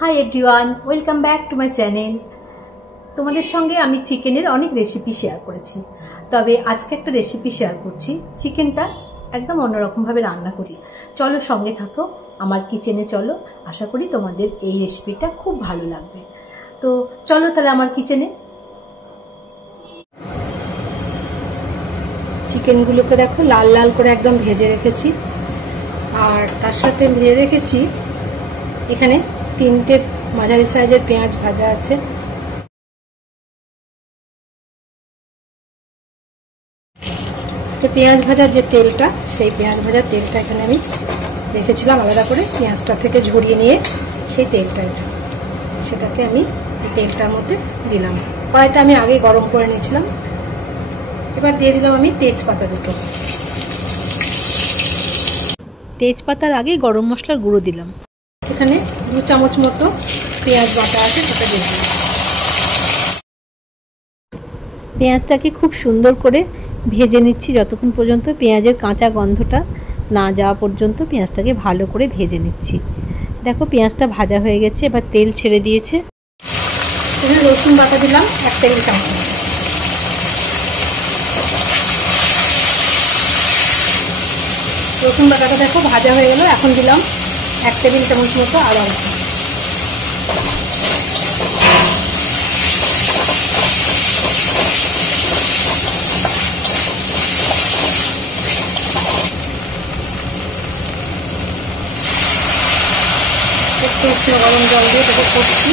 Hi everyone, welcome back to my channel. তোমাদের সঙ্গে আমি চিকেনের অনেক রেসিপি শেয়ার করেছি, তবে আজকে একটা রেসিপি শেয়ার করছি। চিকেনটা একদম অন্যরকমভাবে রান্না করি। চলো সঙ্গে থাকো, আমার কিচেনে চলো। আশা করি তোমাদের এই রেসিপিটা খুব ভালো লাগবে। তো চলো তাহলে আমার কিচেনে। চিকেনগুলোকে দেখো লাল লাল করে একদম ভেজে রেখেছি, আর তার সাথে ভেজে রেখেছি এখানে 3টে মাঝারি সাইজের পেঁয়াজ ভাজা আছে। তো পেঁয়াজ ভাজার যে তেলটা, সেই পেঁয়াজ ভাজার তেলটা এখানে আমি রেখেছিলাম আলাদা করে, পেঁয়াজটা থেকে ঝরিয়ে নিয়ে সেই তেলটা সেটাকে আমি এই তেলটার মধ্যে দিলাম। কড়াইটা আমি আগে গরম করে নিয়েছিলাম। এবার দিয়ে দিলাম আমি তেজপাতা দুটো। তেজপাতার আগে গরম মশলার গুঁড়ো দিলাম। এখানে 2 চামচ মতো পেঁয়াজ বাটা আছে, সেটা দিয়ে দিলাম। পেঁয়াজটাকে খুব সুন্দর করে ভেজে নিচ্ছি, যতক্ষণ পর্যন্ত পেঁয়াজের কাঁচা গন্ধটা না যাওয়া পর্যন্ত পেঁয়াজটাকে ভালো করে ভেজে নিচ্ছি। দেখো পেঁয়াজটা ভাজা হয়ে গেছে, এবার তেল ছেড়ে দিয়েছে। এখানে রসুন বাটা দিলাম 1 টেবিল চামচ। রসুন বাটাটা দেখো ভাজা হয়ে গেল। এখন দিলাম 1 টেবিল চামচ মতো আদা বাটা। একটু উষ্ণ গরম জল দিয়ে এটাকে করছি।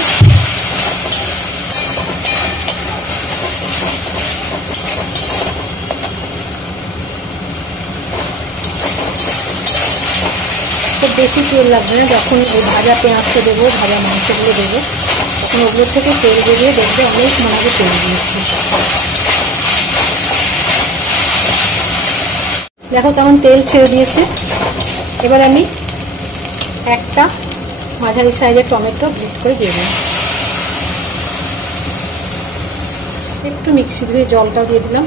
খুব বেশি তেল লাগবে না। যখন ওই ভাজা পেঁয়াজটা দেবো, ভাজা মাংসগুলো দেবো, তখন ওগুলোর থেকে তেল বেরিয়ে দেখবে অনেক মনে হবে তেল দিয়েছি। দেখো কেমন তেল ছেড়ে দিয়েছে। এবার আমি একটা মাঝারি সাইজের টমেটো গ্রেট করে দিয়ে দিলাম। একটু মিক্সি ধুয়ে জলটাও দিয়ে দিলাম।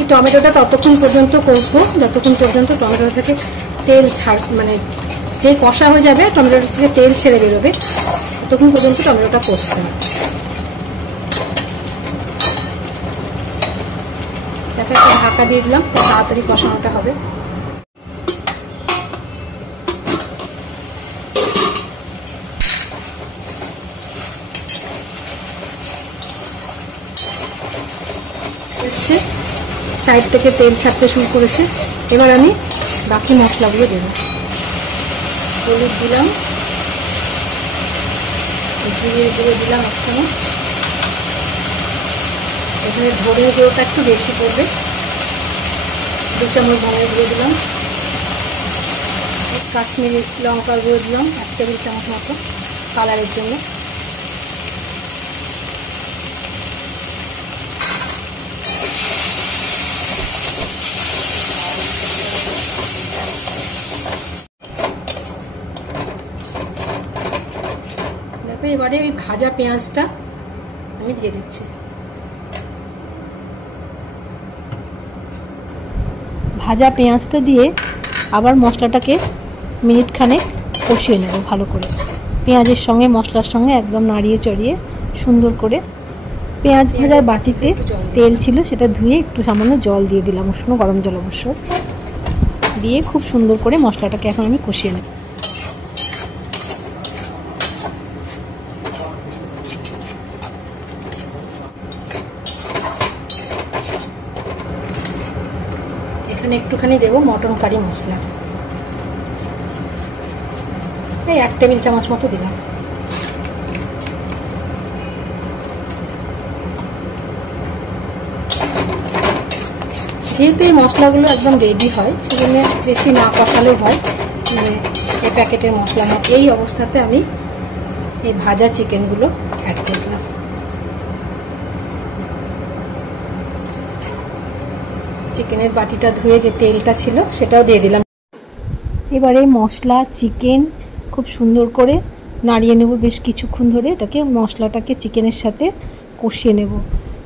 এই টমেটোটা ততক্ষণ পর্যন্ত কষবো যতক্ষণ পর্যন্ত টমেটো থেকে তেল মানে যে কষা হয়ে যাবে, টমেটোটা থেকে তেল ছেড়ে বেরোবে, ততক্ষণ পর্যন্ত টমেটোটা কষছে। দেখো একটা ঢাকা দিয়ে দিলাম, তাড়াতাড়ি কষানোটা হবে। সাইড থেকে তেল ছাড়তে শুরু করেছে। এবার আমি বাকি মশলাগুলো দেব। হলুদ দিলাম, জিরে গুঁড়ো দিলাম 1 চামচ। এখানে ধনের গুঁড়োটা একটু বেশি পড়বে, 2 চামচ ধনের গুঁড়ো দিলাম। কাশ্মীরি লঙ্কার গুঁড়ো দিলাম 1 টেবিল চামচ মতো কালারের জন্য। এবারে ওই ভাজা পেঁয়াজটা আমি দিয়ে দিচ্ছি। ভাজা পেঁয়াজটা দিয়ে আবার মশলাটাকে মিনিট খানেক কষিয়ে নেব ভালো করে। পেঁয়াজের সঙ্গে মশলার সঙ্গে একদম নাড়িয়ে চড়িয়ে সুন্দর করে। পেঁয়াজ ভাজার বাটিতে তেল ছিল, সেটা ধুয়ে একটু সামান্য জল দিয়ে দিলাম, উষ্ণ গরম জল অবশ্য, দিয়ে খুব সুন্দর করে মশলাটাকে এখন আমি কষিয়ে নেব। এখানে একটুখানি দেবো মটন কারি মশলা, এই 1 টেবিল চামচ মতো দিলাম। যেহেতু এই মশলাগুলো একদম রেডি হয়, সেজন্য বেশি না কষালেও হয়। মানে এই প্যাকেটের মশলা এই অবস্থাতে আমি এই ভাজা চিকেনগুলো অ্যাড করে দিলাম। চিকেনের বাটিটা ধুয়ে যে তেলটা ছিল সেটাও দিয়ে দিলাম। এবারে মশলা চিকেন খুব সুন্দর করে নাড়িয়ে নেব বেশ কিছুক্ষণ ধরে। এটাকে মশলাটাকে চিকেনের সাথে কষিয়ে নেব।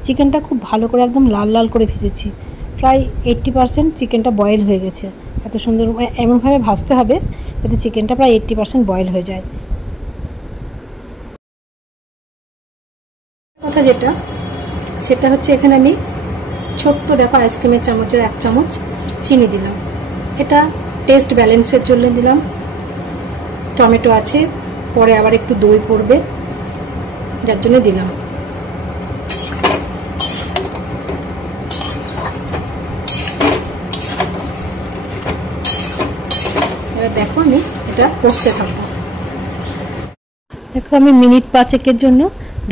চিকেনটা খুব ভালো করে একদম লাল লাল করে ভেজেছি, প্রায় 80% চিকেনটা বয়েল হয়ে গেছে। এত সুন্দর এমনভাবে ভাজতে হবে যাতে চিকেনটা প্রায় 80% বয়েল হয়ে যায়। কথা সেটা হচ্ছে এখানে আমি ছোট্ট দেখো আইসক্রিমের চামচের 1 চামচ চিনি দিলাম। এটা টেস্ট ব্যালেন্সের জন্য দিলাম। টমেটো আছে, পরে আবার একটু দই পড়বে, যার জন্য দিলাম। এবার দেখো আমি এটা কষতে থাকবো। দেখো আমি মিনিট 5 জন্য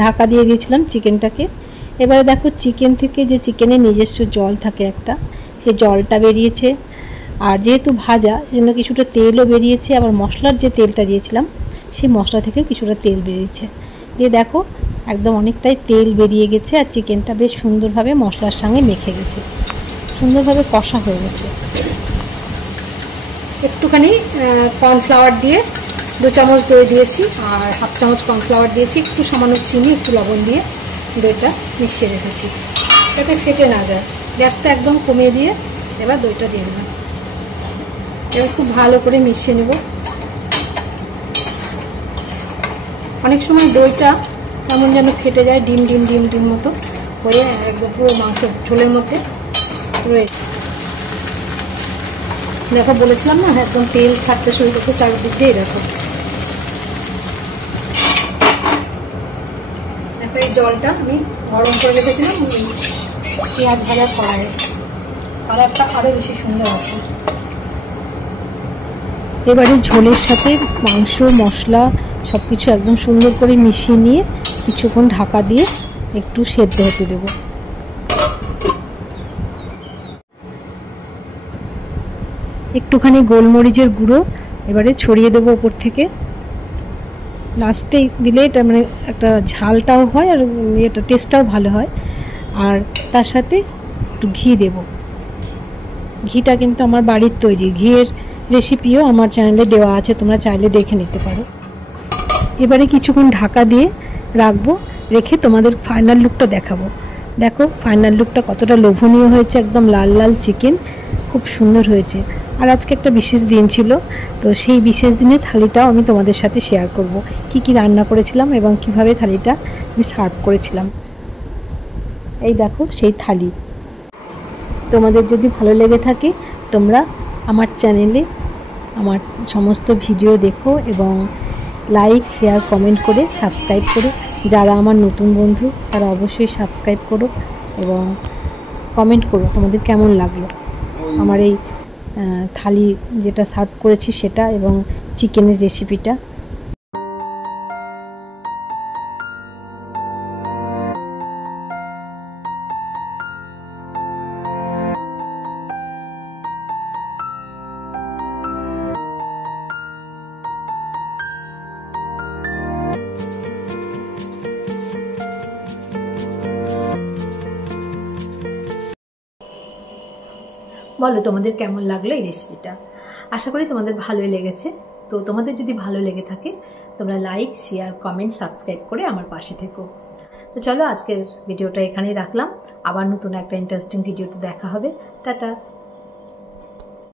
ঢাকা দিয়ে দিয়েছিলাম চিকেনটাকে। এবারে দেখো চিকেন থেকে যে চিকেনের নিজস্ব জল থাকে একটা, সেই জলটা বেরিয়েছে। আর যেহেতু ভাজা সেজন্য কিছুটা তেলও বেরিয়েছে, আবার মশলার যে তেলটা দিয়েছিলাম সেই মশলা থেকেও কিছুটা তেল বেরিয়েছে। দিয়ে দেখো একদম অনেকটাই তেল বেরিয়ে গেছে, আর চিকেনটা বেশ সুন্দরভাবে মশলার সঙ্গে মেখে গেছে, সুন্দরভাবে কষা হয়ে গেছে। একটুখানি কর্নফ্লাওয়ার দিয়ে 2 চামচ দই দিয়েছি, আর 1/2 চামচ কর্নফ্লাওয়ার দিয়েছি, একটু সামান্য চিনি, একটু লবণ দিয়ে দইটা মিশিয়ে রেখেছি যাতে ফেটে না যায়। গ্যাসটা একদম কমিয়ে দিয়ে এবার দইটা দিয়ে দিলাম। এবার খুব ভালো করে মিশিয়ে নেব। অনেক সময় দইটা কেমন যেন ফেটে যায়, ডিম ডিম ডিম ডিম মতো হয়ে একদম পুরো মাংসের ঝোলের মধ্যে রয়েছে। দেখো বলেছিলাম না, একদম তেল ছাড়তে শুরু করছে চারিদিক দিয়ে। দেখো দেখো এই জলটা আমি গরম করে রেখেছিলাম এই পেঁয়াজ ভাজার কড়াইয়ে, কালারটা আরো বেশি সুন্দর আছে। এবারে ঝোলের সাথে মাংস মশলা সবকিছু একদম সুন্দর করে মিশিয়ে নিয়ে কিছুক্ষণ ঢাকা দিয়ে একটু সেদ্ধ হতে দেব। একটুখানি গোলমরিচের গুঁড়ো এবারে ছড়িয়ে দেবো ওপর থেকে। লাস্টে দিলে এটা মানে একটা ঝালটাও হয় আর এটা টেস্টটাও ভালো হয়। আর তার সাথে একটু ঘি দেব। ঘিটা কিন্তু আমার বাড়ির তৈরি, ঘিয়ের রেসিপিও আমার চ্যানেলে দেওয়া আছে, তোমরা চাইলে দেখে নিতে পারো। এবারে কিছুক্ষণ ঢাকা দিয়ে রাখবো, রেখে তোমাদের ফাইনাল লুকটা দেখাবো। দেখো ফাইনাল লুকটা কতটা লোভনীয় হয়েছে, একদম লাল লাল চিকেন, খুব সুন্দর হয়েছে। আর আজকে একটা বিশেষ দিন ছিল, তো সেই বিশেষ দিনে থালিটাও আমি তোমাদের সাথে শেয়ার করব, কি কি রান্না করেছিলাম এবং কিভাবে থালিটা আমি সার্ভ করেছিলাম। এই দেখো সেই থালি। তোমাদের যদি ভালো লেগে থাকে তোমরা আমার চ্যানেলে আমার সমস্ত ভিডিও দেখো এবং লাইক শেয়ার কমেন্ট করে সাবস্ক্রাইব করো। যারা আমার নতুন বন্ধু তারা অবশ্যই সাবস্ক্রাইব করো এবং কমেন্ট করো তোমাদের কেমন লাগলো আমার এই থালি যেটা সার্ভ করেছি সেটা এবং চিকেনের রেসিপিটা। বলো তোমাদের কেমন লাগলো এই রেসিপিটা। আশা করি তোমাদের ভালোই লেগেছে। তো তোমাদের যদি ভালো লেগে থাকে তোমরা লাইক শেয়ার কমেন্ট সাবস্ক্রাইব করে আমার পাশে থেকো। তো চলো আজকের ভিডিওটা এখানেই রাখলাম, আবার নতুন একটা ইন্টারেস্টিং ভিডিওতে দেখা হবে। টাটা।